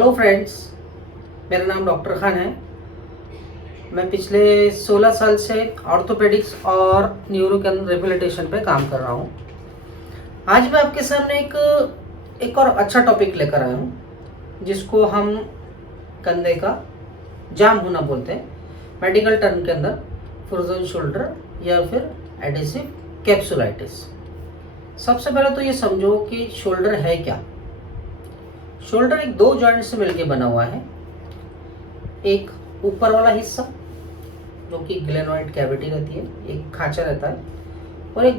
Hello friends, मेरा नाम doctor Khan है। मैं पिछले 16 साल से ऑर्थोपेडिक्स और न्यूरो रिहेबिलिटेशन पे काम कर रहा हूँ। आज मैं आपके सामने एक और अच्छा टॉपिक लेकर आया हूँ, जिसको हम कंधे का जाम होना बोलते हैं, मेडिकल टर्म के अंदर फ्रोजन शोल्डर या फिर एडेसिव कैप्सुलाइटिस। सबसे पहले तो ये समझो कि शोल्डर है क्या। शोल्डर एक दो जॉइंट से मिलकर बना हुआ है। एक ऊपर वाला हिस्सा जो कि ग्लेनोइड कैविटी रहती है, एक खांचा रहता है, और एक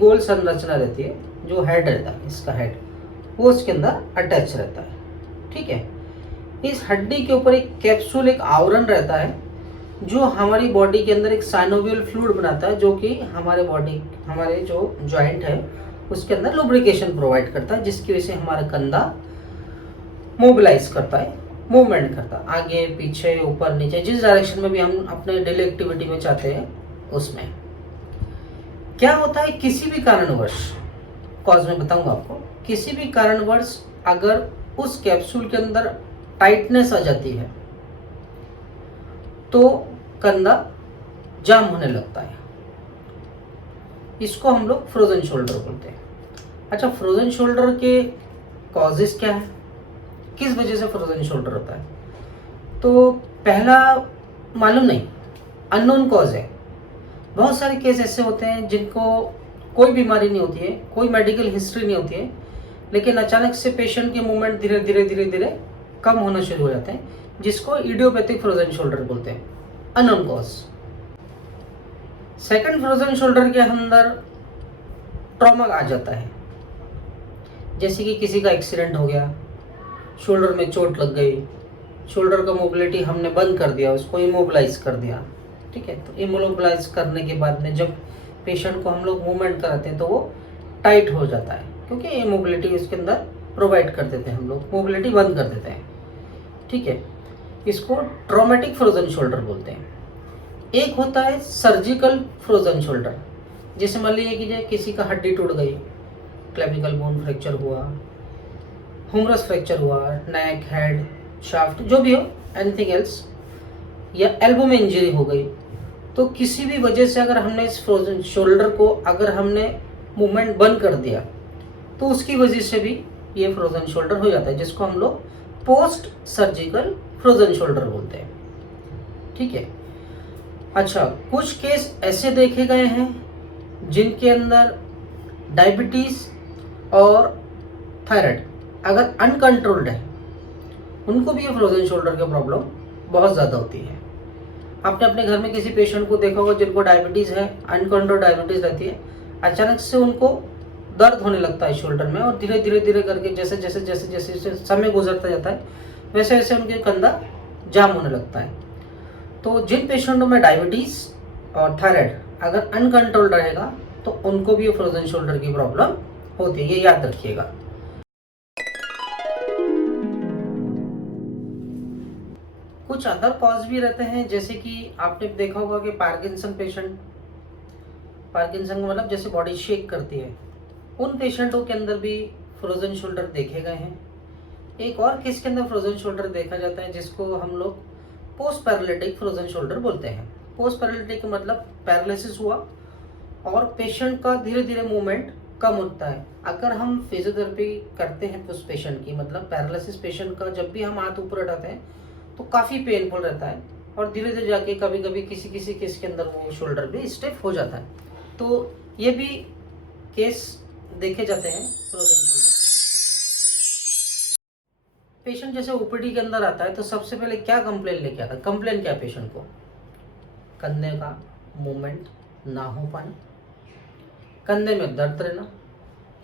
गोल संरचना रहती है जो हेड रहता है, इसका हेड वो उसके अंदर अटैच रहता है। ठीक है, इस हड्डी के ऊपर एक कैप्सूल, एक आवरण रहता है जो हमारी बॉडी के अंदर एक साइनोवियल फ्लूइड बनाता है, जो कि हमारे जो जॉइंट है उसके अंदर लुब्रिकेशन प्रोवाइड करता है, जिसकी वजह से हमारा कंधा मोबिलाइज करता है, मूवमेंट करता है आगे पीछे ऊपर नीचे, जिस डायरेक्शन में भी हम अपने डेली एक्टिविटी में चाहते हैं उसमें। क्या होता है, किसी भी कारणवश, कॉज में बताऊंगा आपको, किसी भी कारणवश अगर उस कैप्सूल के अंदर टाइटनेस आ जाती है तो कंधा जाम होने लगता है। इसको हम लोग फ्रोजन शोल्डर बोलते हैं। अच्छा, फ्रोजन शोल्डर के कॉजेस क्या है, किस वजह से फ्रोजन शोल्डर होता है? तो पहला मालूम नहीं, अननोन कॉज है। बहुत सारे केस ऐसे होते हैं जिनको कोई बीमारी नहीं होती है, कोई मेडिकल हिस्ट्री नहीं होती है, लेकिन अचानक से पेशेंट के मूवमेंट धीरे धीरे कम होना शुरू हो जाते हैं, जिसको इडियोपैथिक फ्रोजन शोल्डर बोलते हैं, unknown cause. Second, frozen shoulder के अंदर ट्रॉमा आ जाता है, जैसे कि किसी का एक्सीडेंट हो गया, शोल्डर में चोट लग गई, शोल्डर का मोबिलिटी हमने बंद कर दिया, उसको इमोबिलाइज कर दिया। ठीक है, तो इमोबिलाइज करने के बाद में जब पेशेंट को हम लोग मूवमेंट कराते हैं तो वो टाइट हो जाता है, क्योंकि इमोबिलिटी उसके अंदर प्रोवाइड कर देते हैं, हम लोग मोबिलिटी बंद कर देते हैं। ठीक है, इसको ट्रॉमेटिक फ्रोजन शोल्डर बोलते हैं। एक होता है सर्जिकल फ्रोजन शोल्डर, जैसे मान लीजिए कि किसी का हड्डी टूट गई, क्लेविकल बोन फ्रैक्चर हुआ, ह्यूमरस फ्रैक्चर हुआ, नेक, हेड, शाफ्ट, जो भी हो, एनीथिंग एल्स, या एल्बो में इंजरी हो गई, तो किसी भी वजह से अगर हमने इस फ्रोजन शोल्डर को अगर हमने मूवमेंट बंद कर दिया तो उसकी वजह से भी ये फ्रोजन शोल्डर हो जाता है, जिसको हम लोग पोस्ट सर्जिकल फ्रोजन शोल्डर बोलते हैं। ठीक है। अच्छा, कुछ केस ऐसे देखे गए हैं जिनके अंदर डायबिटीज और थायराइड अगर अनकंट्रोल्ड है, उनको भी ये फ्रोजन शोल्डर की प्रॉब्लम बहुत ज़्यादा होती है। आपने अपने घर में किसी पेशेंट को देखा होगा जिनको डायबिटीज़ है, अनकंट्रोल्ड डायबिटीज़ रहती है, अचानक से उनको दर्द होने लगता है शोल्डर में, और धीरे धीरे करके जैसे जैसे जैसे जैसे जैसे समय गुजरता जाता है वैसे वैसे उनके कंधा जाम होने लगता है। तो जिन पेशेंटों में डायबिटीज़ और थायराइड अगर अनकंट्रोल्ड रहेगा तो उनको भी ये फ्रोजन शोल्डर की प्रॉब्लम होती है, ये याद रखिएगा। कुछ अदर कॉज भी रहते हैं, जैसे कि आपने देखा होगा कि पार्किंसन मतलब जैसे बॉडी शेक करती है, उन पेशेंटों के अंदर भी फ्रोजन शोल्डर देखे गए हैं। एक और केस के अंदर फ्रोजन शोल्डर देखा जाता है जिसको हम लोग पोस्ट पैरालिटिक फ्रोजन शोल्डर बोलते हैं। पोस्ट पैरालिटिक मतलब पैरालिसिस हुआ और पेशेंट का धीरे धीरे मूवमेंट कम होता है। अगर हम फिजियोथेरेपी करते हैं उस पेशेंट की, मतलब पैरालिसिस पेशेंट का, जब भी हम हाथ ऊपर उठाते हैं तो काफ़ी पेनफुल रहता है, और धीरे धीरे जाके कभी कभी किसी केस के अंदर वो शोल्डर भी स्टिफ हो जाता है। तो ये भी केस देखे जाते हैं फ्रोजन शोल्डर। पेशेंट जैसे ओपीडी के अंदर आता है तो सबसे पहले क्या कंप्लेन लेके आता है? कंप्लेन क्या है पेशेंट को? कंधे का मूवमेंट ना हो पाना, कंधे में दर्द रहना,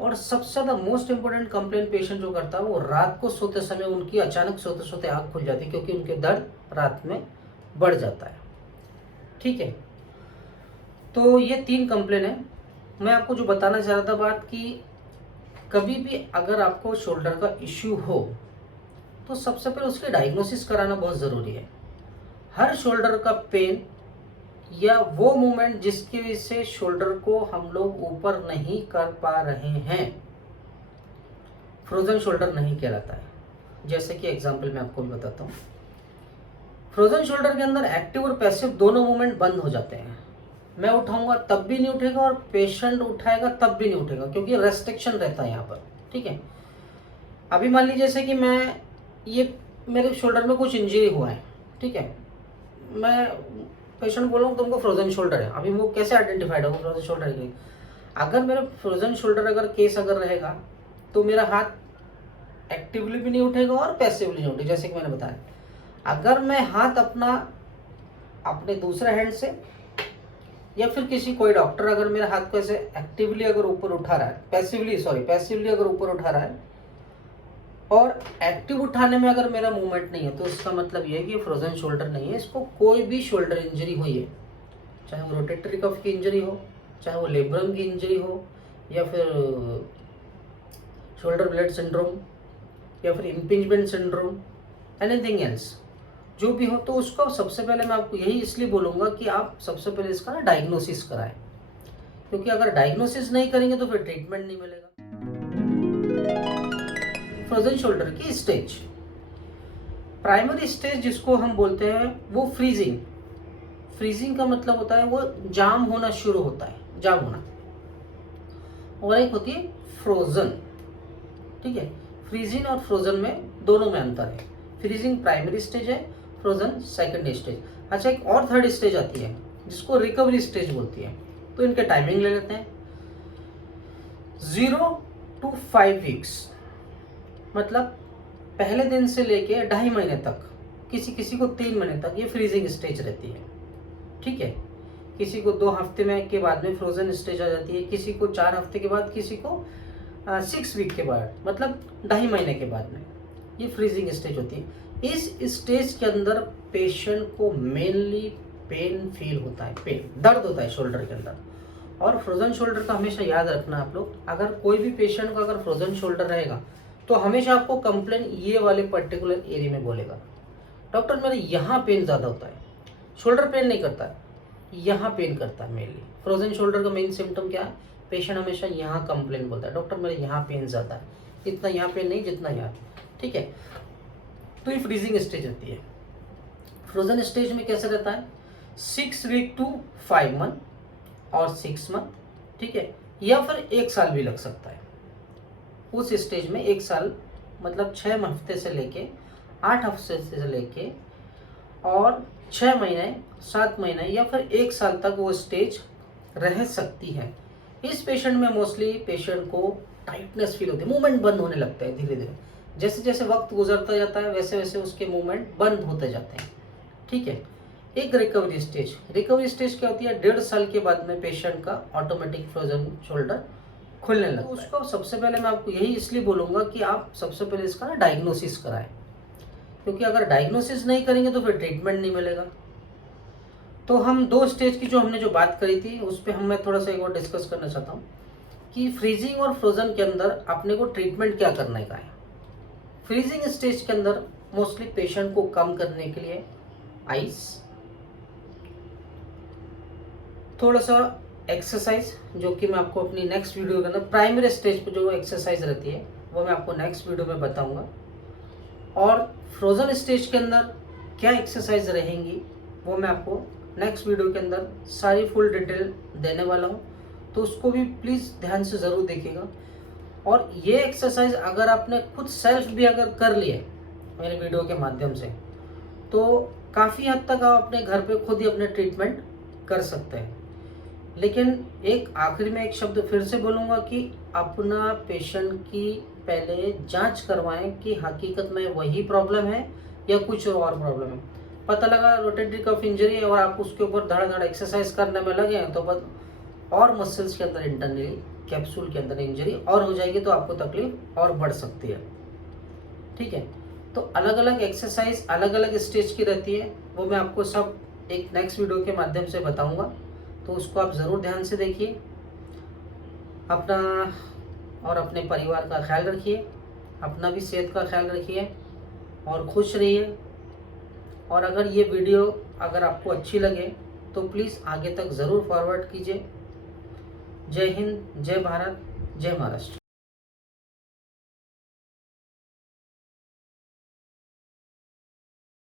और सबसे ज़्यादा मोस्ट इंपोर्टेंट कंप्लेन पेशेंट जो करता है वो रात को सोते समय उनकी अचानक सोते सोते आँख खुल जाती है, क्योंकि उनके दर्द रात में बढ़ जाता है। ठीक है, तो ये 3 कंप्लेन है। मैं आपको जो बताना चाह रहा था बात, कि कभी भी अगर आपको शोल्डर का इश्यू हो तो सबसे पहले उसकी डायग्नोसिस कराना बहुत ज़रूरी है। हर शोल्डर का पेन या वो मूवमेंट जिसकी वजह से शोल्डर को हम लोग ऊपर नहीं कर पा रहे हैं, फ्रोजन शोल्डर नहीं कहलाता है। जैसे कि एग्जांपल मैं आपको बताता हूँ। फ्रोजन शोल्डर के अंदर एक्टिव और पैसिव दोनों मूवमेंट बंद हो जाते हैं। मैं उठाऊंगा तब भी नहीं उठेगा और पेशेंट उठाएगा तब भी नहीं उठेगा, क्योंकि रेस्ट्रिक्शन रहता है यहाँ पर। ठीक है, अभी मान लीजिए जैसे कि मैं ये मेरे शोल्डर में कुछ इंजरी हुआ है, ठीक है, मैं पेशेंट बोलूँ तुमको फ्रोजन शोल्डर है, अभी वो कैसे आइडेंटिफाइड होगा फ्रोजन शोल्डर के? अगर मेरा फ्रोजन शोल्डर अगर केस अगर रहेगा तो मेरा हाथ एक्टिवली भी नहीं उठेगा और पैसिवली नहीं उठेगा। जैसे कि मैंने बताया, अगर मैं हाथ अपना अपने दूसरे हैंड से या फिर किसी कोई डॉक्टर अगर मेरे हाथ को ऐसे एक्टिवली अगर ऊपर उठा रहा है, पैसिवली अगर ऊपर उठा रहा है और एक्टिव उठाने में अगर मेरा मूवमेंट नहीं है, तो इसका मतलब ये है कि फ्रोजन शोल्डर नहीं है। इसको कोई भी शोल्डर इंजरी हुई है, चाहे वो रोटेटरी कफ की इंजरी हो, चाहे वो लेब्रम की इंजरी हो, या फिर शोल्डर ब्लेड सिंड्रोम, या फिर इम्पिंजमेंट सिंड्रोम, एनीथिंग एल्स, जो भी हो, तो उसको सबसे पहले मैं आपको यही इसलिए बोलूँगा कि आप सबसे पहले इसका ना डायग्नोसिस कराएं, क्योंकि अगर डायग्नोसिस नहीं करेंगे तो फिर ट्रीटमेंट नहीं मिलेगा। फ्रोजन शोल्डर की स्टेज, प्राइमरी स्टेज जिसको हम बोलते हैं वो फ्रीजिंग का मतलब होता है वो जाम होना शुरू होता है, जाम होना, और एक होती है फ्रोजन। ठीक है, फ्रीजिंग और फ्रोजन में दोनों में अंतर है। फ्रीजिंग प्राइमरी स्टेज है, फ्रोजन सेकेंडरी स्टेज। अच्छा, एक और थर्ड स्टेज आती है जिसको रिकवरी स्टेज बोलती है। तो इनके टाइमिंग ले लेते हैं। 0 to 5 वीक्स, मतलब पहले दिन से लेके 2.5 महीने तक, किसी को 3 महीने तक ये फ्रीजिंग स्टेज रहती है। ठीक है, किसी को 2 हफ्ते में के बाद में फ्रोजन स्टेज आ जाती है, किसी को 4 हफ्ते के बाद, किसी को 6 वीक के बाद, मतलब 2.5 महीने के बाद में ये फ्रीजिंग स्टेज होती है। इस स्टेज के अंदर पेशेंट को मेनली पेन फील होता है, दर्द होता है शोल्डर के अंदर। और फ्रोजन शोल्डर का हमेशा याद रखना आप लोग, अगर कोई भी पेशेंट को अगर फ्रोजन शोल्डर रहेगा तो हमेशा आपको कंप्लेन ये वाले पर्टिकुलर एरिया में बोलेगा, डॉक्टर मेरे यहाँ पेन ज़्यादा होता है, शोल्डर पेन नहीं करता है, यहाँ पेन करता है मेनली। फ्रोजन शोल्डर का मेन सिम्टम क्या है? पेशेंट हमेशा यहाँ कंप्लेन बोलता है, डॉक्टर मेरे यहाँ पेन ज़्यादा है, इतना यहाँ पेन नहीं जितना यहाँ। ठीक है, तो ये फ्रीजिंग स्टेज होती है। फ्रोजन स्टेज में कैसे रहता है? 6 वीक to 5 मंथ और 6 मंथ। ठीक है, या फिर 1 साल भी लग सकता है। उस स्टेज में 1 साल मतलब 6 हफ्ते से लेके 8 हफ्ते से लेके और 6 महीने, 7 महीने या फिर 1 साल तक वो स्टेज रह सकती है। इस पेशेंट में मोस्टली पेशेंट को टाइटनेस फील होती है, मूवमेंट बंद होने लगता है धीरे धीरे। जैसे जैसे वक्त गुजरता जाता है वैसे वैसे उसके मूवमेंट बंद होते जाते हैं। ठीक है, एक रिकवरी स्टेज क्या होती है? 1.5 साल के बाद में पेशेंट का ऑटोमेटिक फ्रोजन शोल्डर खुलने लगता है। उसको सबसे पहले मैं आपको यही इसलिए बोलूँगा कि आप सबसे पहले इसका ना डायग्नोसिस कराएं, क्योंकि अगर डायग्नोसिस नहीं करेंगे तो फिर ट्रीटमेंट नहीं मिलेगा। तो हम 2 स्टेज की हमने जो बात करी थी उस पर मैं थोड़ा सा एक और डिस्कस करना चाहता हूँ कि फ्रीजिंग और फ्रोजन के अंदर अपने को ट्रीटमेंट क्या करने का है। फ्रीजिंग स्टेज के अंदर मोस्टली पेशेंट को कम करने के लिए आइस, थोड़ा सा एक्सरसाइज, जो कि मैं आपको अपनी नेक्स्ट वीडियो के अंदर प्राइमरी स्टेज पर जो एक्सरसाइज रहती है वो मैं आपको नेक्स्ट वीडियो में बताऊंगा। और फ्रोजन स्टेज के अंदर क्या एक्सरसाइज रहेंगी वो मैं आपको नेक्स्ट वीडियो के अंदर सारी फुल डिटेल देने वाला हूँ, तो उसको भी प्लीज़ ध्यान से ज़रूर देखिएगा। और ये एक्सरसाइज अगर आपने खुद सेल्फ भी अगर कर लिए मेरे वीडियो के माध्यम से, तो काफ़ी हद तक आप अपने घर पे खुद ही अपने ट्रीटमेंट कर सकते हैं। लेकिन एक आखिरी में एक शब्द फिर से बोलूँगा कि अपना पेशेंट की पहले जांच करवाएं कि हकीकत में वही प्रॉब्लम है या कुछ और प्रॉब्लम है। पता लगा रोटेटरी कफ इंजरी है और आप उसके ऊपर धड़ धड़ एक्सरसाइज करने में लगे हैं, तो बस और मसल्स के अंदर इंटरनली कैप्सूल के अंदर इंजरी और हो जाएगी, तो आपको तकलीफ और बढ़ सकती है। ठीक है, तो अलग अलग एक्सरसाइज अलग अलग स्टेज की रहती है, वो मैं आपको सब एक नेक्स्ट वीडियो के माध्यम से बताऊंगा, तो उसको आप ज़रूर ध्यान से देखिए। अपना और अपने परिवार का ख्याल रखिए, अपना भी सेहत का ख्याल रखिए और खुश रहिए। और अगर ये वीडियो अगर आपको अच्छी लगे तो प्लीज़ आगे तक ज़रूर फॉरवर्ड कीजिए। जय हिंद, जय भारत, जय महाराष्ट्र।